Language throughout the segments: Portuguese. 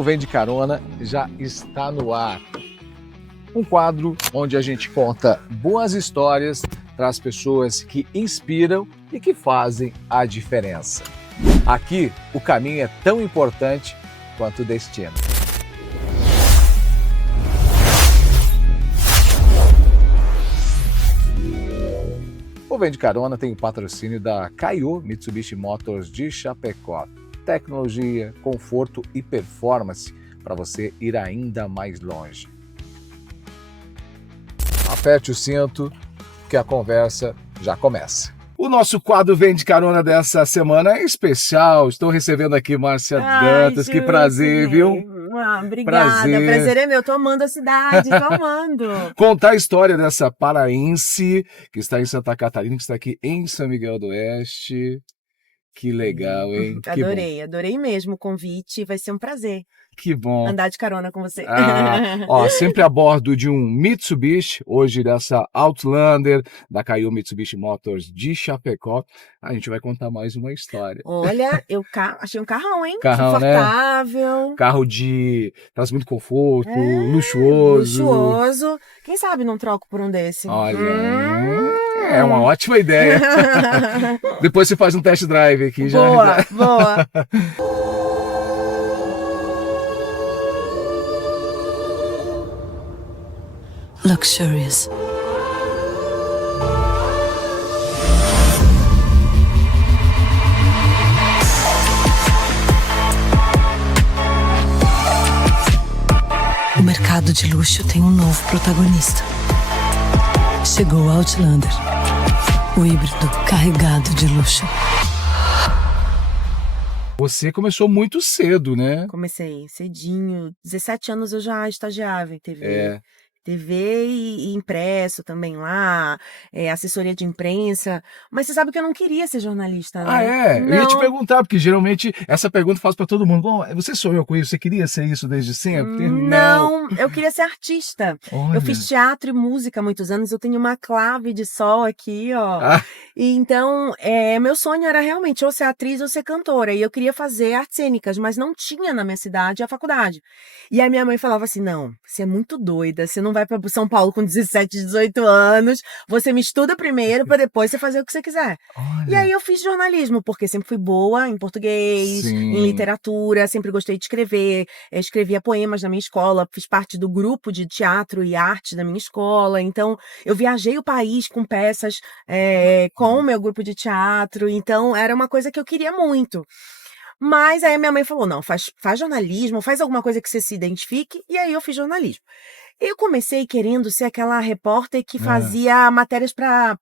O Vem de Carona já está no ar. Um quadro onde a gente conta boas histórias para as pessoas que inspiram e que fazem a diferença. Aqui, o caminho é tão importante quanto o destino. O Vem de Carona tem o patrocínio da Kaiô Mitsubishi Motors de Chapecó. Tecnologia, conforto e performance para você ir ainda mais longe. Aperte o cinto que a conversa já começa. O nosso quadro Vem de Carona dessa semana é especial. Estou recebendo aqui Márcia Dantas. Que prazer, viu? Obrigada, prazer é meu. Tô amando a cidade, tô amando. Contar a história dessa paraense que está em Santa Catarina, que está aqui em São Miguel do Oeste. Que legal, hein? Adorei mesmo o convite. Vai ser um prazer. Que bom. Andar de carona com você. Sempre a bordo de um Mitsubishi, hoje dessa Outlander, da Kaiô Mitsubishi Motors de Chapecó. A gente vai contar mais uma história. Olha, eu achei um carrão, hein? Carrão, confortável. Né? Carro traz muito conforto, luxuoso. Luxuoso. Quem sabe não troco por um desse? Olha, é uma ótima ideia. Depois você faz um test drive aqui. Boa. Luxurious. O mercado de luxo tem um novo protagonista. Chegou o Outlander, o híbrido carregado de luxo. Você começou muito cedo, né? Comecei cedinho. 17 anos eu já estagiava em TV e impresso também lá, assessoria de imprensa. Mas você sabe que eu não queria ser jornalista, né? Não. Eu ia te perguntar, porque geralmente essa pergunta eu faço para todo mundo. Bom, você sonhou com isso? Você queria ser isso desde sempre? Não, eu queria ser artista. Olha. Eu fiz teatro e música há muitos anos. Eu tenho uma clave de sol aqui, ó. E então, meu sonho era realmente ou ser atriz ou ser cantora. E eu queria fazer artes cênicas, mas não tinha na minha cidade a faculdade. E aí minha mãe falava assim, não, você é muito doida, você não vai para São Paulo com 17, 18 anos, você me estuda primeiro para depois você fazer o que você quiser. Olha. E aí eu fiz jornalismo, porque sempre fui boa em português, em literatura, sempre gostei de escrever, escrevia poemas na minha escola, fiz parte do grupo de teatro e arte da minha escola, então eu viajei o país com peças com o meu grupo de teatro, então era uma coisa que eu queria muito. Mas aí minha mãe falou, não, faz jornalismo, faz alguma coisa que você se identifique, e aí eu fiz jornalismo. Eu comecei querendo ser aquela repórter que fazia matérias pra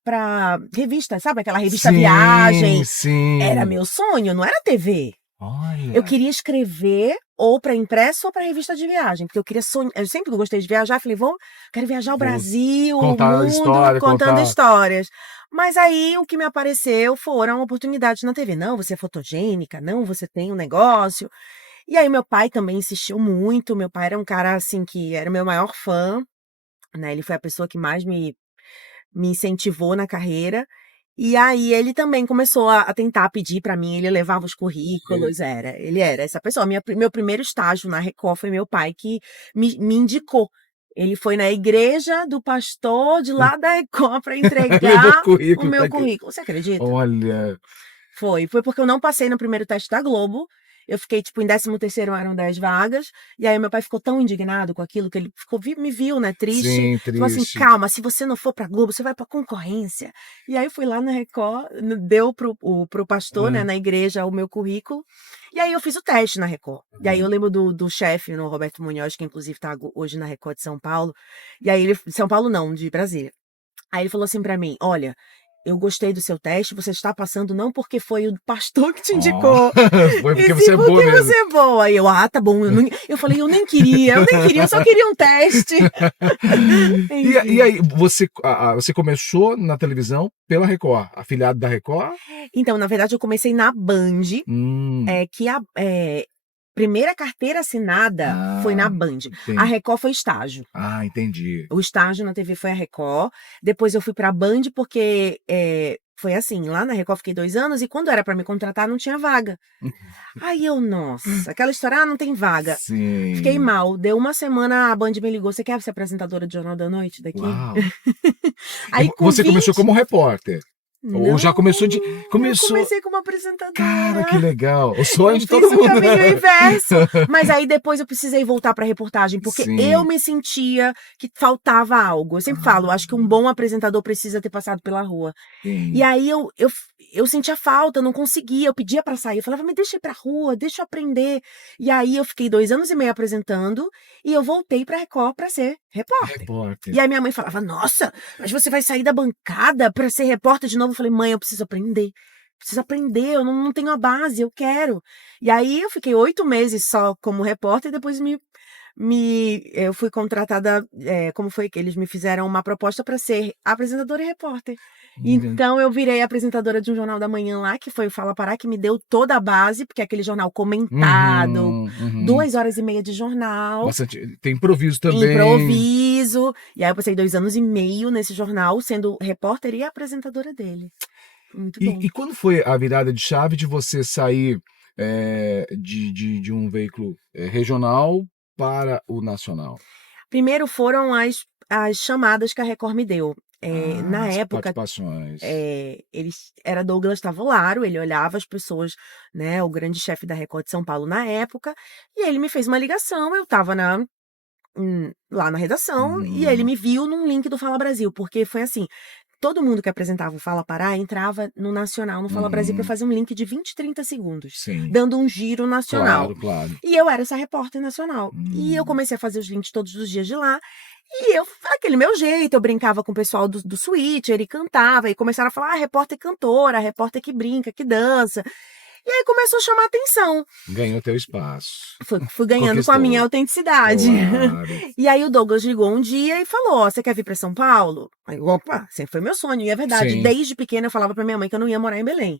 revista, sabe? Aquela revista Viagem. Sim. Era meu sonho, não era TV. Olha. Eu queria escrever ou para impresso ou para revista de viagem, porque eu queria sonhar. Eu sempre gostei de viajar, falei, quero viajar o Brasil, o mundo, contando histórias. Mas aí o que me apareceu foram oportunidades na TV. Não, você é fotogênica, não, você tem um negócio. E aí meu pai também insistiu muito, meu pai era um cara assim que era o meu maior fã, né, ele foi a pessoa que mais me incentivou na carreira, e aí ele também começou a tentar pedir pra mim, ele levava os currículos, ele era essa pessoa. Meu primeiro estágio na Record foi meu pai que me indicou. Ele foi na igreja do pastor de lá da Record pra entregar o meu currículo. Você acredita? Olha. Foi porque eu não passei no primeiro teste da Globo. Eu fiquei, em 13º, eram 10 vagas. E aí meu pai ficou tão indignado com aquilo, que ele me viu, né, triste. Sim, triste. Falou assim, calma, se você não for pra Globo, você vai pra concorrência. E aí eu fui lá na Record, deu pro pastor, né, na igreja, o meu currículo. E aí eu fiz o teste na Record. E aí eu lembro do chefe, no Roberto Munhoz, que inclusive tá hoje na Record de São Paulo. E aí São Paulo não, de Brasília. Aí ele falou assim pra mim, olha, eu gostei do seu teste, você está passando não porque foi o pastor que te indicou. Foi porque você é boa mesmo. Porque você é boa. Aí eu, tá bom. Eu falei, eu nem queria, eu só queria um teste. E aí, você começou na televisão pela Record, afiliado da Record? Então, na verdade, eu comecei na Band, que primeira carteira assinada foi na Band. Entendi. A Record foi estágio. Entendi. O estágio na TV foi a Record. Depois eu fui pra Band porque foi assim, lá na Record fiquei 2 anos e quando era pra me contratar não tinha vaga. Aí eu, nossa, aquela história, não tem vaga. Sim. Fiquei mal, deu uma semana, a Band me ligou, você quer ser apresentadora de Jornal da Noite daqui? Uau. Aí, Você começou como repórter? Ou já começou de... Eu comecei como apresentadora. Cara, que legal. O sonho de Fiz todo mundo. o caminho inverso. Mas aí depois eu precisei voltar pra reportagem, porque Sim. eu me sentia que faltava algo. Eu sempre falo, acho que um bom apresentador precisa ter passado pela rua. Sim. E aí eu sentia falta, eu não conseguia, eu pedia pra sair, eu falava, me deixa ir pra rua, deixa eu aprender. E aí eu fiquei 2 anos e meio apresentando e eu voltei pra Record pra ser repórter. E aí minha mãe falava, nossa, mas você vai sair da bancada pra ser repórter de novo? Eu falei, mãe, eu preciso aprender, eu não tenho a base, eu quero. E aí eu fiquei 8 meses só como repórter e depois eu fui contratada, como foi que eles me fizeram uma proposta para ser apresentadora e repórter. Então eu virei apresentadora de um jornal da manhã lá, que foi o Fala Pará, que me deu toda a base, porque é aquele jornal comentado, 2 horas e meia de jornal. Bastante. Tem improviso também. Improviso. E aí eu passei 2 anos e meio nesse jornal, sendo repórter e apresentadora dele. Muito bom. E quando foi a virada de chave de você sair de um veículo regional para o nacional? Primeiro foram as chamadas que a Record me deu. Na época, participações. Era Douglas Tavolaro, ele olhava as pessoas, né, o grande chefe da Record de São Paulo na época, e ele me fez uma ligação, eu estava lá na redação, e ele me viu num link do Fala Brasil, porque foi assim, todo mundo que apresentava o Fala Pará entrava no Nacional, no Fala Brasil, para fazer um link de 20, 30 segundos, Sim. dando um giro nacional. Claro. E eu era essa repórter nacional. E eu comecei a fazer os links todos os dias de lá. E eu, aquele meu jeito, eu brincava com o pessoal do Switcher e cantava. E começaram a falar, repórter cantora, repórter que brinca, que dança. E aí começou a chamar atenção. Ganhou teu espaço. Fui ganhando com a minha autenticidade. Claro. E aí o Douglas ligou um dia e falou, você quer vir para São Paulo? Aí, opa, sempre foi meu sonho. E é verdade, Sim. desde pequena eu falava para minha mãe que eu não ia morar em Belém.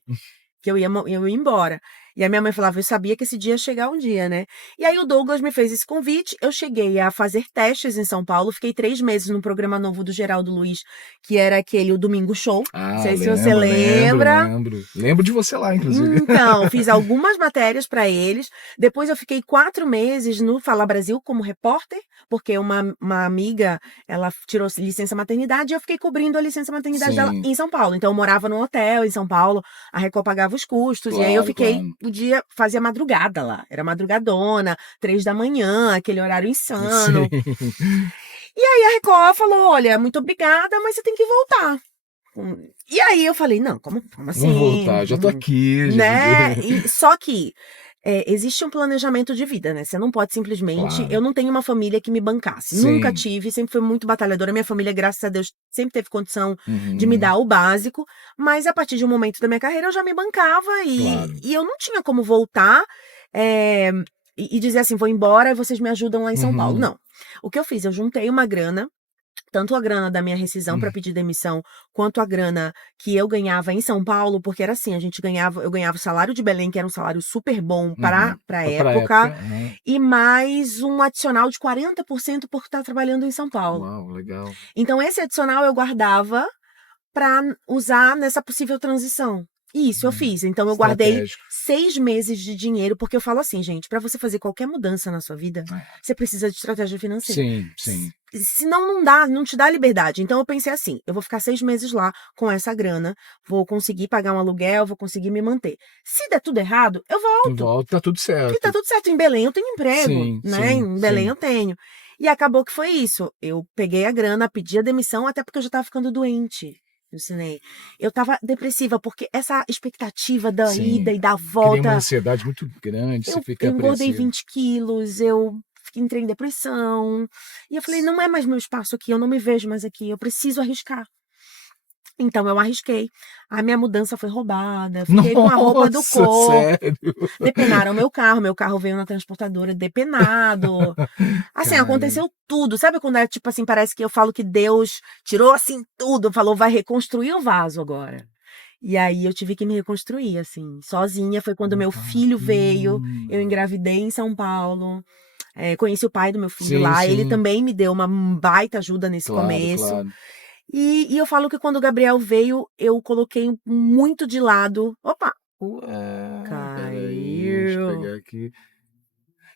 Que eu ia embora. E a minha mãe falava, eu sabia que esse dia ia chegar um dia, né? E aí o Douglas me fez esse convite, eu cheguei a fazer testes em São Paulo, fiquei 3 meses no programa novo do Geraldo Luiz, que era aquele, o Domingo Show. Não sei se você lembra. Lembro de você lá, inclusive. Então, fiz algumas matérias para eles, depois eu fiquei 4 meses no Fala Brasil como repórter, porque uma amiga, ela tirou licença maternidade e eu fiquei cobrindo a licença maternidade dela em São Paulo. Então eu morava num hotel em São Paulo, a Record pagava os custos, e aí eu fiquei o dia, fazia madrugada lá, era madrugadona, 3 da manhã, aquele horário insano. E aí a Record falou, olha, muito obrigada, mas você tem que voltar. E aí eu falei, não, como assim? Vou voltar, já tô aqui. Né? Só que existe um planejamento de vida, né? Você não pode simplesmente... Claro. Eu não tenho uma família que me bancasse. Sim. Nunca tive, sempre fui muito batalhadora. Minha família, graças a Deus, sempre teve condição de me dar o básico. Mas a partir de um momento da minha carreira, eu já me bancava. E eu não tinha como voltar e dizer assim, vou embora e vocês me ajudam lá em São Paulo. Não. O que eu fiz? Eu juntei uma grana, tanto a grana da minha rescisão para pedir demissão, quanto a grana que eu ganhava em São Paulo, porque era assim, eu ganhava o salário de Belém, que era um salário super bom para época, e mais um adicional de 40% por estar trabalhando em São Paulo. Uau, legal. Então esse adicional eu guardava para usar nessa possível transição. Isso eu fiz. Então eu guardei 6 meses de dinheiro, porque eu falo assim, gente, para você fazer qualquer mudança na sua vida, você precisa de estratégia financeira. Sim. Senão não te dá liberdade. Então eu pensei assim, eu vou ficar 6 meses lá com essa grana, vou conseguir pagar um aluguel, vou conseguir me manter. Se der tudo errado, eu volto. Tá tudo certo. Porque tá tudo certo. Em Belém eu tenho emprego, né? Em Belém eu tenho. E acabou que foi isso. Eu peguei a grana, pedi a demissão, até porque eu já tava ficando doente. Eu tava depressiva, porque essa expectativa da ida e da volta... Cria uma ansiedade muito grande, você fica Eu engordei 20 quilos, eu entrei em depressão. E eu falei, não é mais meu espaço aqui, eu não me vejo mais aqui, eu preciso arriscar. Então eu arrisquei. A minha mudança foi roubada, fiquei com a roupa do corpo. Sério? Depenaram meu carro veio na transportadora depenado. Assim, aconteceu tudo. Sabe quando é tipo assim, parece que eu falo que Deus tirou assim tudo, falou, vai reconstruir o vaso agora. E aí eu tive que me reconstruir, assim, sozinha. Foi quando meu filho veio, eu engravidei em São Paulo. Conheci o pai do meu filho lá, ele também me deu uma baita ajuda nesse começo. Claro. E eu falo que quando o Gabriel veio, eu coloquei muito de lado. Opa! Ué, peraí, deixa eu Caiu. pegar aqui.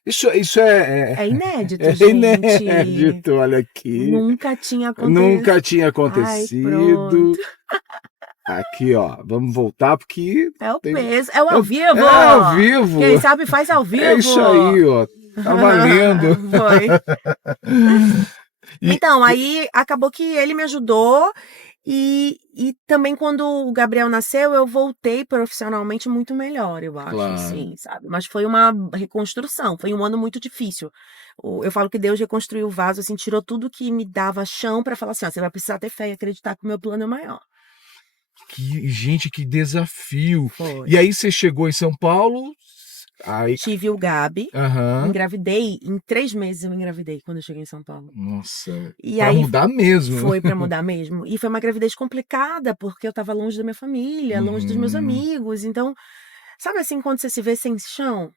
Isso é, É inédito, é gente. inédito, olha aqui. Nunca tinha acontecido. Nunca tinha Ai, acontecido. pronto. Aqui, ó, vamos voltar porque É o tem... peso. É o ao vivo. É ao vivo. Quem sabe faz ao vivo. É isso aí, ó. Tá valendo. Foi. E- Então, aí acabou que ele me ajudou. E também quando o Gabriel nasceu, eu voltei profissionalmente muito melhor, eu acho, Claro. assim, sabe? Mas foi uma reconstrução, foi um ano muito difícil. Eu falo que Deus reconstruiu o vaso, assim, tirou tudo que me dava chão pra falar assim, ó, você vai precisar ter fé e acreditar que o meu plano é maior. Gente, que desafio. Foi. E aí você chegou em São Paulo, aí... Tive o Gabi, Aham. engravidei, em 3 meses eu engravidei quando eu cheguei em São Paulo. Nossa, E pra aí mudar mesmo. foi pra mudar mesmo. E foi uma gravidez complicada, porque eu tava longe da minha família, longe dos meus Uhum. amigos. Então, sabe assim, quando você se vê sem chão?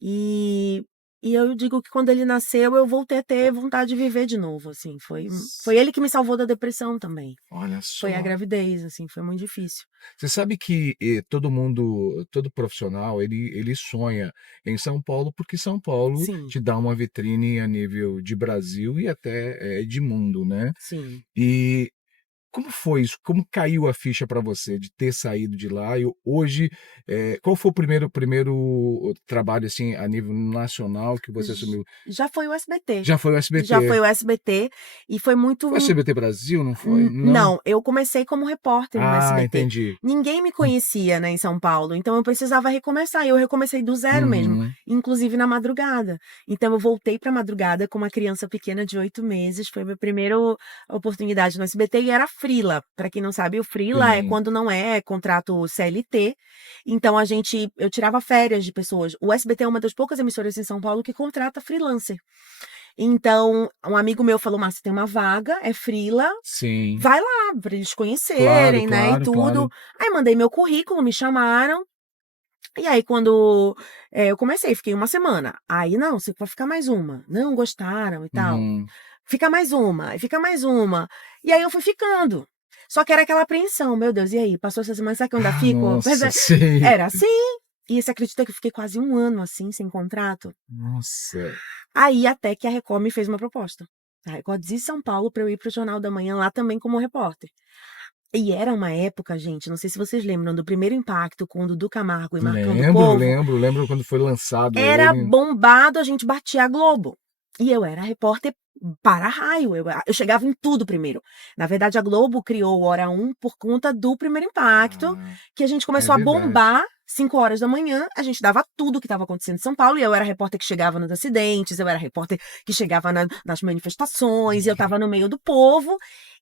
E, e eu digo que quando ele nasceu, eu voltei a ter vontade de viver de novo, assim. Foi ele que me salvou da depressão também. Olha só. Foi a gravidez, assim, foi muito difícil. Você sabe que todo mundo, todo profissional, ele sonha em São Paulo porque São Paulo Sim, te dá uma vitrine a nível de Brasil e até de mundo, né? sim. E como foi isso? Como caiu a ficha para você de ter saído de lá e hoje, qual foi o primeiro trabalho assim a nível nacional que você assumiu? Já foi o SBT. Já foi o SBT. Já foi o SBT e foi muito. Foi o SBT Brasil, não foi? Não, eu comecei como repórter no SBT. Entendi. Ninguém me conhecia, né, em São Paulo, então eu precisava recomeçar. E eu recomecei do zero mesmo, Uhum. inclusive na madrugada. Então eu voltei pra madrugada com uma criança pequena de 8 meses. Foi a minha primeira oportunidade no SBT e era freela. Pra quem não sabe, o freela é Sim. quando não é contrato CLT. Então eu tirava férias de pessoas. O SBT é uma das poucas emissoras em São Paulo que contrata freelancer. Então, um amigo meu falou, Márcia, tem uma vaga, é freela, Sim. vai lá, pra eles conhecerem, né, e Claro, tudo. claro. Aí mandei meu currículo, me chamaram. E aí, quando eu comecei, fiquei 1 semana. Aí, não, você vai ficar mais uma. Não gostaram e tal. Uhum. Fica mais uma, aí fica mais uma. E aí eu fui ficando. Só que era aquela apreensão, meu Deus, e aí? Passou essa semana, será que eu ainda fico? Mas Nossa, sim. era assim. E você acredita que eu fiquei quase 1 ano assim, sem contrato? Nossa. Aí até que a Record me fez uma proposta. A Record de São Paulo para eu ir pro Jornal da Manhã lá também como repórter. E era uma época, gente, não sei se vocês lembram do Primeiro Impacto com o Dudu Camargo e Marcando o Povo. Lembro quando foi lançado Era ele. bombado, a gente batia a Globo. E eu era repórter para raio, eu chegava em tudo primeiro. Na verdade, a Globo criou o Hora 1 por conta do Primeiro Impacto, que a gente começou a verdade. bombar 5 horas da manhã, a gente dava tudo que estava acontecendo em São Paulo, e eu era repórter que chegava nos acidentes, eu era repórter que chegava nas manifestações, e eu estava no meio do povo,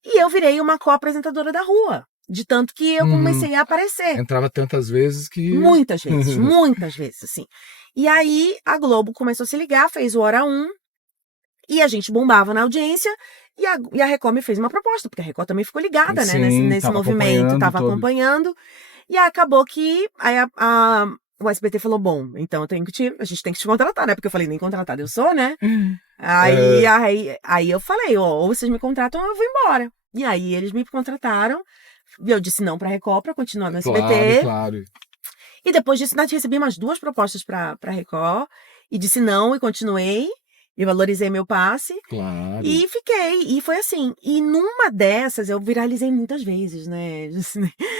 e eu virei uma co-apresentadora da rua, de tanto que eu comecei a aparecer. Entrava tantas vezes que... Muitas vezes, assim. E aí a Globo começou a se ligar, fez o Hora 1, e a gente bombava na audiência, e a Record me fez uma proposta, porque a Record também ficou ligada, né, nesse tava movimento, estava todo. acompanhando. E aí acabou que aí o SBT falou, bom, então a gente tem que te contratar, né? Porque eu falei, nem contratada eu sou, né? Aí eu falei, ó, ou vocês me contratam ou eu vou embora. E aí eles me contrataram, e eu disse não pra Record, pra continuar no SBT. Claro. E depois disso, nós recebi umas 2 propostas pra Record, e disse não, e continuei. Eu valorizei meu passe. Claro. E fiquei. E foi assim. E numa dessas, eu viralizei muitas vezes, né?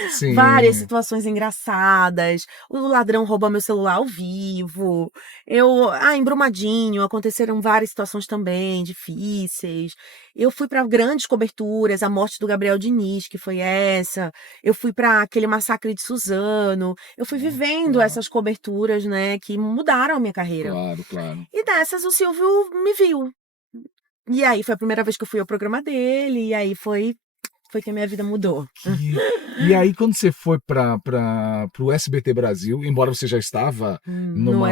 Sim. Várias situações engraçadas. O ladrão rouba meu celular ao vivo. Embrumadinho. Aconteceram várias situações também difíceis. Eu fui para grandes coberturas. A morte do Gabriel Diniz, que foi essa. Eu fui para aquele massacre de Suzano. Eu fui vivendo essas coberturas, né? Que mudaram a minha carreira. Claro. E dessas, o Silvio me viu. E aí foi a primeira vez que eu fui ao programa dele, e aí foi que a minha vida mudou. E aí, quando você foi para o SBT Brasil, embora você já estava no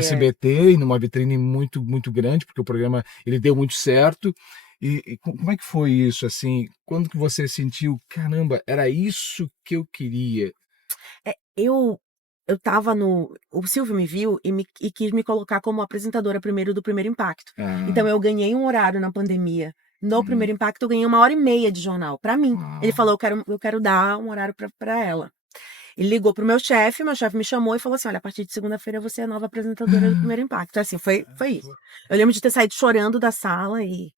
SBT e numa vitrine muito, muito grande, porque o programa ele deu muito certo. E como é que foi isso, assim? Quando que você sentiu, caramba, era isso que eu queria? Eu tava o Silvio me viu e quis me colocar como apresentadora primeiro do Primeiro Impacto. Então eu ganhei um horário na pandemia No Primeiro Impacto, eu ganhei 1h30 de jornal, pra mim. Ah. Ele falou, eu quero dar um horário pra ela. Ele ligou pro meu chefe me chamou e falou assim, olha, a partir de segunda-feira você é a nova apresentadora do Primeiro Impacto. Assim, foi isso. Eu lembro de ter saído chorando da sala e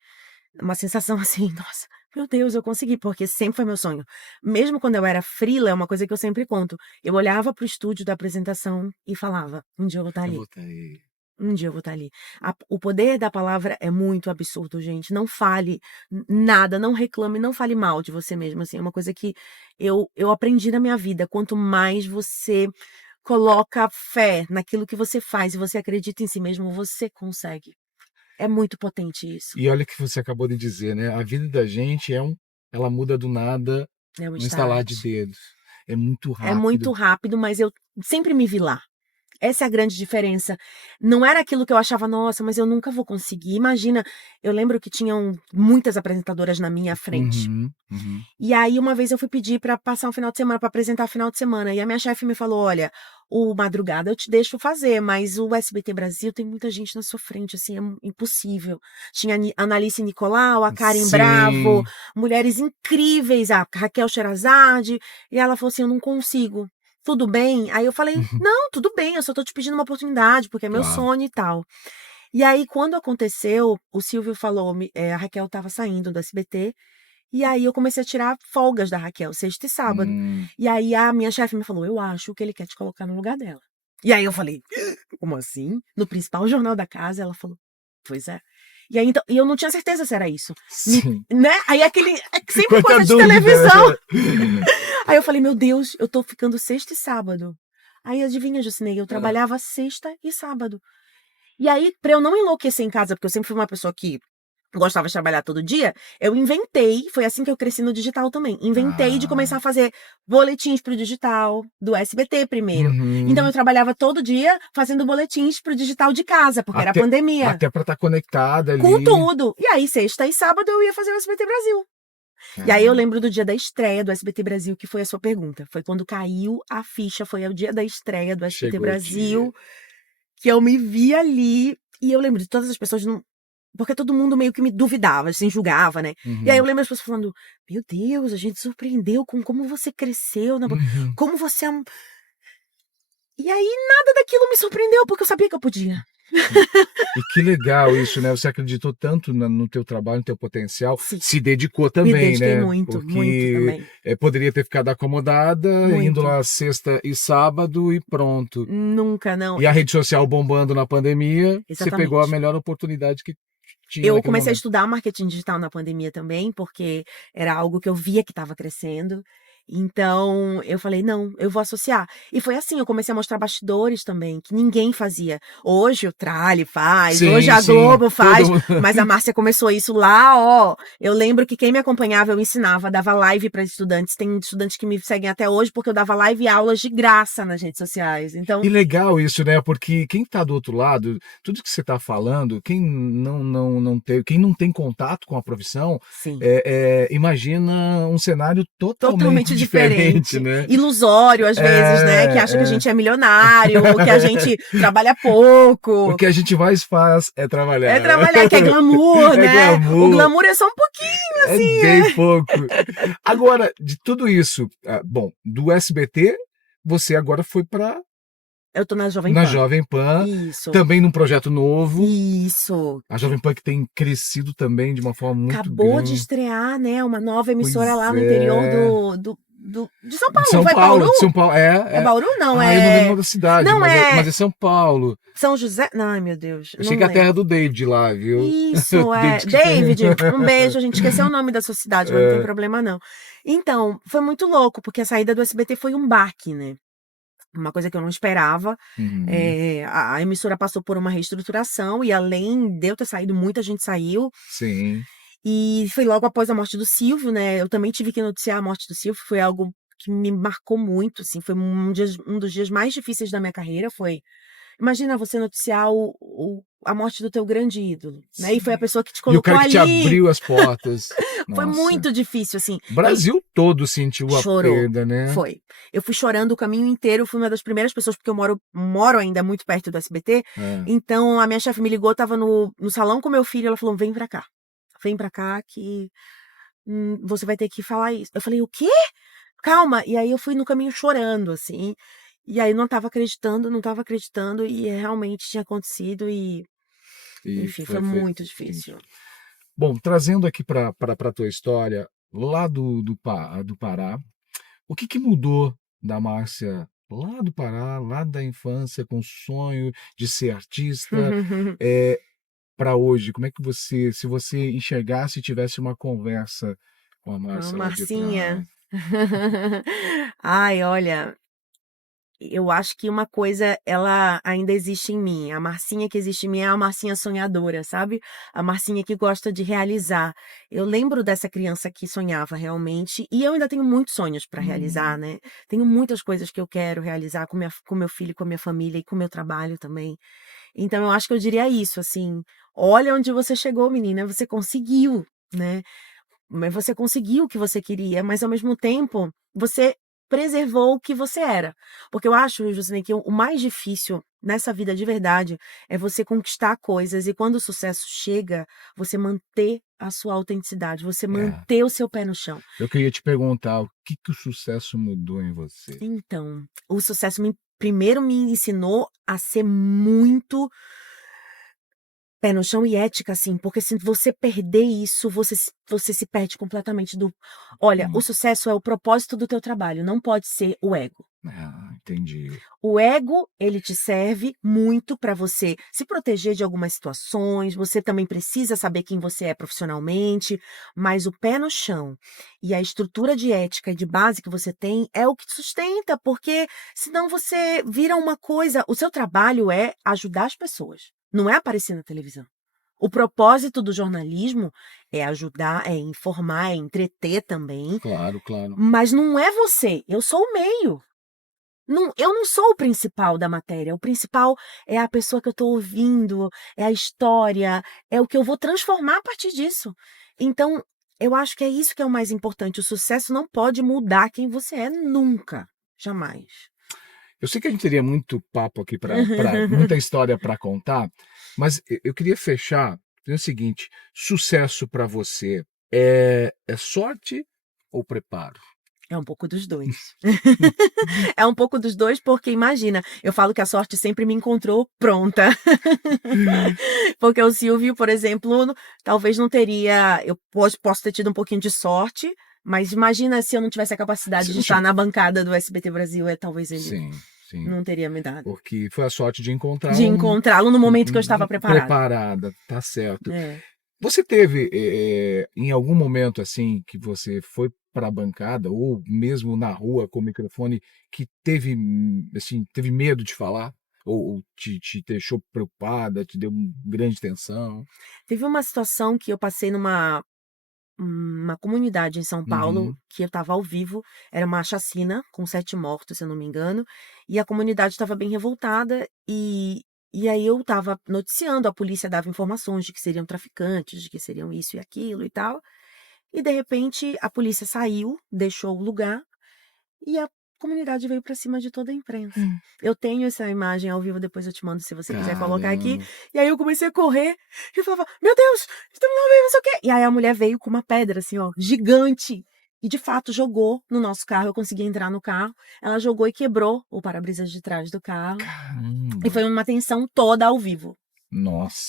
uma sensação assim, nossa, meu Deus, eu consegui, porque sempre foi meu sonho. Mesmo quando eu era freela, é uma coisa que eu sempre conto. Eu olhava pro estúdio da apresentação e falava, um dia eu vou estar ali. Um dia eu vou estar ali. O poder da palavra é muito absurdo, gente. Não fale nada, não reclame, não fale mal de você mesmo. Assim, é uma coisa que eu aprendi na minha vida. Quanto mais você coloca fé naquilo que você faz e você acredita em si mesmo, você consegue. É muito potente isso. E olha o que você acabou de dizer, né? A vida da gente ela muda do nada, É um no estalar de start. dedos. É muito rápido. É muito rápido, mas eu sempre me vi lá. Essa é a grande diferença. Não era aquilo que eu achava, nossa, mas eu nunca vou conseguir. Imagina, eu lembro que tinham muitas apresentadoras na minha frente. E aí, uma vez eu fui pedir para passar um final de semana, para apresentar o final de semana. E a minha chefe me falou: olha, o Madrugada eu te deixo fazer, mas o SBT Brasil tem muita gente na sua frente, assim, é impossível. Tinha a Analice Nicolau, a Karen Sim. Bravo, mulheres incríveis, a Raquel Sherazade. E ela falou assim: eu não consigo. Tudo bem? Aí eu falei, não, tudo bem, eu só tô te pedindo uma oportunidade, porque é meu sonho e tal. E aí, quando aconteceu, o Silvio falou, a Raquel tava saindo do SBT, e aí eu comecei a tirar folgas da Raquel, sexta e sábado. E aí a minha chefe me falou, eu acho que ele quer te colocar no lugar dela. E aí eu falei, como assim? No principal jornal da casa, ela falou, pois é. E aí, então, e eu não tinha certeza se era isso. Sim. Né? Aí sempre coisa de televisão. Aí eu falei, meu Deus, eu tô ficando sexta e sábado. Aí adivinha, Jucinei, eu trabalhava sexta e sábado. E aí, pra eu não enlouquecer em casa, porque eu sempre fui uma pessoa que gostava de trabalhar todo dia, eu inventei, foi assim que eu cresci no digital também, inventei de começar a fazer boletins pro digital, do SBT primeiro. Então eu trabalhava todo dia fazendo boletins pro digital de casa, porque era pandemia. Até pra estar conectada ali. Com tudo. E aí, sexta e sábado, eu ia fazer o SBT Brasil. E aí eu lembro do dia da estreia do SBT Brasil, que foi a sua pergunta. Foi quando caiu a ficha, foi o dia da estreia do SBT Chegou Brasil, que eu me vi ali. E eu lembro de todas as pessoas, porque todo mundo meio que me duvidava, assim, julgava, né? E aí eu lembro as pessoas falando, meu Deus, a gente surpreendeu com como você cresceu, como você... E aí nada daquilo me surpreendeu, porque eu sabia que eu podia. E que legal isso, né? Você acreditou tanto no teu trabalho, no teu potencial, Sim. se dedicou também, Me dediquei né? muito, porque muito também. Poderia ter ficado acomodada, Muito. indo lá sexta e sábado e pronto. Nunca, não. E a rede social bombando na pandemia, Exatamente. você pegou a melhor oportunidade que tinha. Eu comecei a estudar marketing digital na pandemia também, porque era algo que eu via que estava crescendo. Então, eu falei, não, eu vou associar. E foi assim, eu comecei a mostrar bastidores também, que ninguém fazia. Hoje o Trali faz, hoje a Globo faz, mas a Márcia começou isso lá, ó. Eu lembro que quem me acompanhava, eu ensinava, dava live para estudantes. Tem estudantes que me seguem até hoje, porque eu dava live e aulas de graça nas redes sociais. Então... E legal isso, né? Porque quem tá do outro lado, tudo que você tá falando, quem não tem contato com a profissão, imagina um cenário totalmente diferente, né? Ilusório, às vezes, né? Que acha que a gente é milionário, ou que a gente trabalha pouco. O que a gente mais faz é trabalhar. É trabalhar, que é glamour, né? Glamour. O glamour é só um pouquinho, assim. É bem pouco. Agora, de tudo isso, bom, do SBT, você agora foi pra... Eu tô na Jovem Pan. Na Jovem Pan. Isso. Também num projeto novo. Isso. A Jovem Pan que tem crescido também de uma forma muito grande. Acabou de estrear, né? Uma nova emissora lá no interior de São Paulo. De São Foi Paulo, Bauru? De São Paulo, É Bauru? Não, eu não lembro da cidade, não, mas é São Paulo. São José? Ai, meu Deus. Eu sei que é a terra do David lá, viu? Isso, David, um beijo. A gente esqueceu o nome da sua cidade, mas não tem problema, não. Então, foi muito louco, porque a saída do SBT foi um baque, né? Uma coisa que eu não esperava. A emissora passou por uma reestruturação e além de eu ter saído, muita gente saiu. Sim. E foi logo após a morte do Silvio, né? Eu também tive que noticiar a morte do Silvio, foi algo que me marcou muito, assim. Foi um dos dias mais difíceis da minha carreira, Imagina você noticiar a morte do teu grande ídolo, né? E foi a pessoa que te colocou ali. E o cara que te abriu as portas. Foi muito difícil, assim. O Brasil todo sentiu a perda, né? Foi. Eu fui chorando o caminho inteiro, eu fui uma das primeiras pessoas, porque eu moro ainda muito perto do SBT. Então, a minha chefe me ligou, tava no salão com meu filho, ela falou, vem pra cá. vem pra cá que você vai ter que falar isso. Eu falei, o quê? Calma. E aí eu fui no caminho chorando, assim. E aí não tava acreditando, e realmente tinha acontecido e, E enfim, foi muito difícil. Bom, trazendo aqui para a tua história, lá do Pará, o que que mudou da Márcia lá do Pará, lá da infância, com o sonho de ser artista, para hoje? Como é que você, se você enxergasse e tivesse uma conversa com a A Márcia lá de Marcinha. trás? Ai, olha, eu acho que uma coisa, ela ainda existe em mim. A Marcinha que existe em mim é a Marcinha sonhadora, sabe? A Marcinha que gosta de realizar. Eu lembro dessa criança que sonhava realmente, e eu ainda tenho muitos sonhos para realizar, né? Tenho muitas coisas que eu quero realizar com meu filho, com a minha família e com o meu trabalho também. Então eu acho que eu diria isso, assim, olha onde você chegou, menina, você conseguiu, né? Mas você conseguiu o que você queria, mas ao mesmo tempo você preservou o que você era. Porque eu acho, Jocelyn, que o mais difícil nessa vida de verdade é você conquistar coisas e quando o sucesso chega, você manter a sua autenticidade, você É, manter o seu pé no chão. eu queria te perguntar, o que que o sucesso mudou em você? Então, o sucesso primeiro me ensinou a ser muito pé no chão e ética, assim, porque se você perder isso, você se perde completamente do. Olha, o Hum, sucesso é o propósito do teu trabalho, não pode ser o ego. entendi. O ego, ele te serve muito para você se proteger de algumas situações, você também precisa saber quem você é profissionalmente, mas o pé no chão e a estrutura de ética e de base que você tem é o que te sustenta, porque senão você vira uma coisa. O seu trabalho é ajudar as pessoas, não é aparecer na televisão. O propósito do jornalismo é ajudar, é informar, é entreter também, Claro, claro. mas não é você, eu sou o meio. Não, eu não sou o principal da matéria, o principal é a pessoa que eu estou ouvindo, é a história, é o que eu vou transformar a partir disso. Então, eu acho que é isso que é o mais importante. O sucesso não pode mudar quem você é nunca, jamais. Eu sei que a gente teria muito papo aqui para muita história para contar, mas eu queria fechar dizendo o seguinte: sucesso para você é sorte ou preparo? É um pouco dos dois. É um pouco dos dois, porque imagina, eu falo que a sorte sempre me encontrou pronta. Porque o Silvio, por exemplo, talvez não teria. Eu posso ter tido um pouquinho de sorte, mas imagina se eu não tivesse a capacidade Você de não estar chegou. na bancada do SBT Brasil, talvez ele Sim, sim. não teria me dado. Porque foi a sorte de encontrar De encontrá-lo no momento que eu estava preparada. preparada, tá certo. É. Você teve, em algum momento, assim, que você foi para a bancada ou mesmo na rua com o microfone, que teve, assim, teve medo de falar? Ou te deixou preocupada, te deu grande tensão? Teve uma situação que eu passei numa comunidade em São Paulo, Uhum, que eu estava ao vivo, era uma chacina com 7 mortos, se eu não me engano, e a comunidade estava bem revoltada, e aí eu estava noticiando, a polícia dava informações de que seriam traficantes, de que seriam isso e aquilo e tal, e de repente a polícia saiu, deixou o lugar, e a comunidade veio para cima de toda a imprensa. Eu tenho essa imagem ao vivo, depois eu te mando se você quiser colocar aqui. caramba. E aí eu comecei a correr e eu falava: "Meu Deus, estamos ao vivo, não sei o quê". E aí a mulher veio com uma pedra assim, ó, gigante. E de fato jogou no nosso carro, eu consegui entrar no carro. Ela jogou e quebrou o para-brisa de trás do carro. E Caramba. foi uma tensão toda ao vivo.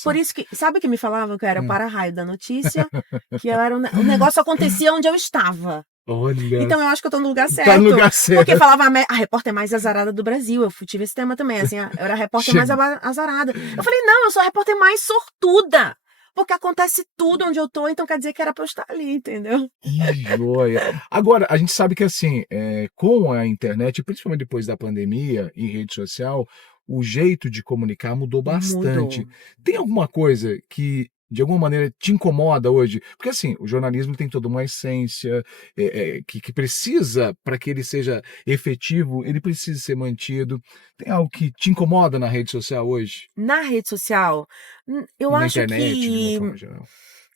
Por Nossa. isso que, sabe que me falavam que eu era o para-raio da notícia, que eu era o negócio acontecia onde eu estava. Olha, Então eu acho que eu tô no lugar tá no certo. lugar Porque certo. falava a repórter mais azarada do Brasil. Eu tive esse tema também, assim, eu era a repórter mais Chega. azarada. Eu falei, não, eu sou a repórter mais sortuda. Porque acontece tudo onde eu tô, então quer dizer que era pra eu estar ali, entendeu? Que joia! Agora, a gente sabe que assim, com a internet, principalmente depois da pandemia, em rede social, o jeito de comunicar mudou Mudou. bastante. Tem alguma coisa que, de alguma maneira, te incomoda hoje? Porque assim, o jornalismo tem toda uma essência, que precisa, para que ele seja efetivo, ele precisa ser mantido. Tem algo que te incomoda na rede social hoje? Na rede social, eu E na acho internet, de uma que. forma geral?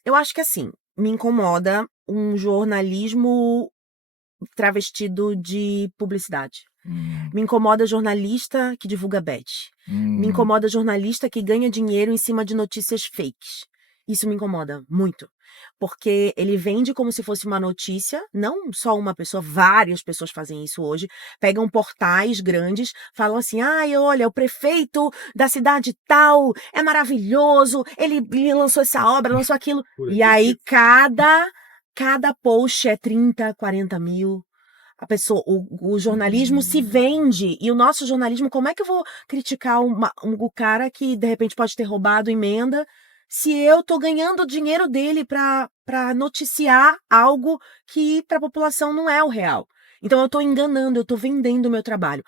Eu acho que assim, me incomoda um jornalismo travestido de publicidade. Hum, Me incomoda jornalista que divulga bet. Me hum, incomoda jornalista que ganha dinheiro em cima de notícias fakes. Isso me incomoda muito. Porque ele vende como se fosse uma notícia, não só uma pessoa, várias pessoas fazem isso hoje, pegam portais grandes, falam assim, ai, olha, o prefeito da cidade tal é maravilhoso, ele lançou essa obra, lançou aquilo. E aí cada post é 30, 40 mil. A pessoa, o jornalismo se vende, e o nosso jornalismo, como é que eu vou criticar o cara que de repente pode ter roubado emenda, se eu tô ganhando o dinheiro dele para noticiar algo que para a população não é o real. Então eu tô enganando, eu tô vendendo o meu trabalho.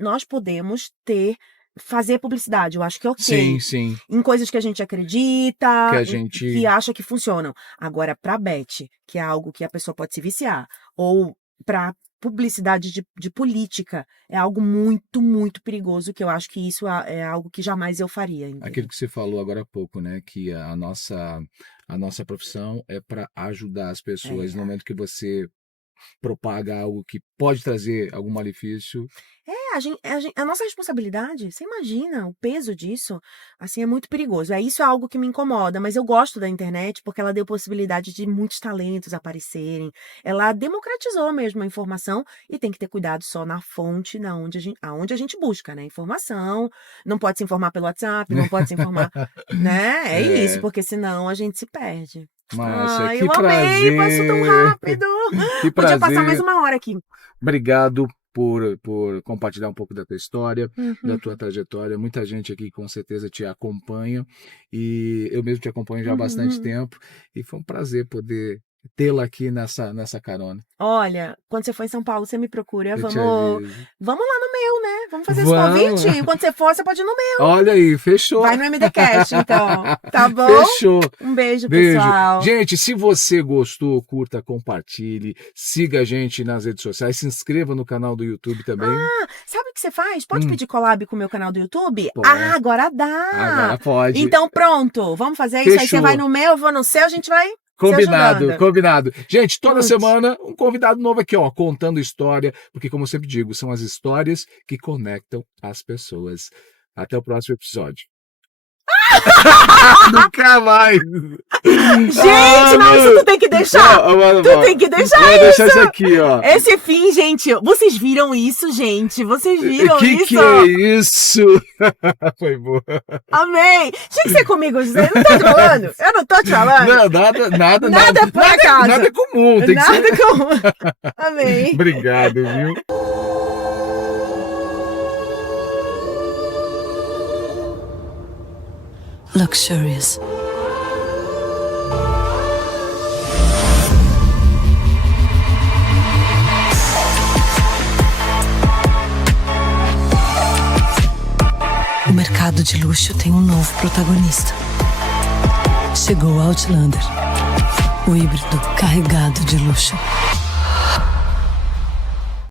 Nós podemos fazer publicidade, eu acho que é ok. Sim, sim. Em coisas que a gente acredita, que acha que funcionam. Agora, pra bet, que é algo que a pessoa pode se viciar, ou para publicidade de política, é algo muito, muito perigoso, que eu acho que isso é algo que jamais eu faria. Entendeu? Aquilo que você falou agora há pouco, né? Que a nossa profissão é para ajudar as pessoas. No momento que você propaga algo que pode trazer algum malefício. A nossa responsabilidade, você imagina o peso disso, assim, é muito perigoso. Isso é algo que me incomoda, mas eu gosto da internet porque ela deu possibilidade de muitos talentos aparecerem. Ela democratizou mesmo a informação e tem que ter cuidado só na fonte, aonde a gente busca, né? Informação, não pode se informar pelo WhatsApp, não pode se informar, né? É isso, porque senão a gente se perde. Márcia, eu amei, passou tão rápido. Que Podia prazer. passar mais uma hora aqui. Obrigado por compartilhar um pouco da tua história, da tua trajetória. Muita gente aqui com certeza te acompanha e eu mesmo te acompanho já há bastante tempo e foi um prazer poder tê-la aqui nessa carona. Olha, quando você for em São Paulo, você me procura. Vamos lá no meu, né? Vamos fazer esse convite. E quando você for, você pode ir no meu. Olha aí, fechou. Vai no MDCast, então. Tá bom? Fechou. Um beijo, pessoal. Gente, se você gostou, curta, compartilhe, siga a gente nas redes sociais, se inscreva no canal do YouTube também. Sabe o que você faz? Pode pedir collab com o meu canal do YouTube? Pode. Agora dá. Agora pode. Então pronto, vamos fazer isso. Aí você vai no meu, eu vou no seu, a gente vai... Combinado. Gente, toda semana um convidado novo aqui, ó, contando história, porque como eu sempre digo, são as histórias que conectam as pessoas. Até o próximo episódio. Nunca mais! Gente, não, isso tu tem que deixar! Tu tem que deixar Vou isso! deixar isso aqui, ó. Esse fim, gente, vocês viram isso, gente? Vocês viram isso? Que é isso? Foi boa. Amei! Tinha que ser comigo, José. Não tô te falando? Eu não tô te falando? Não, nada é por acaso. Nada é comum. Tem nada que ser... é comum. Amei. Obrigado, viu? Luxurious. O mercado de luxo tem um novo protagonista. Chegou Outlander, o híbrido carregado de luxo.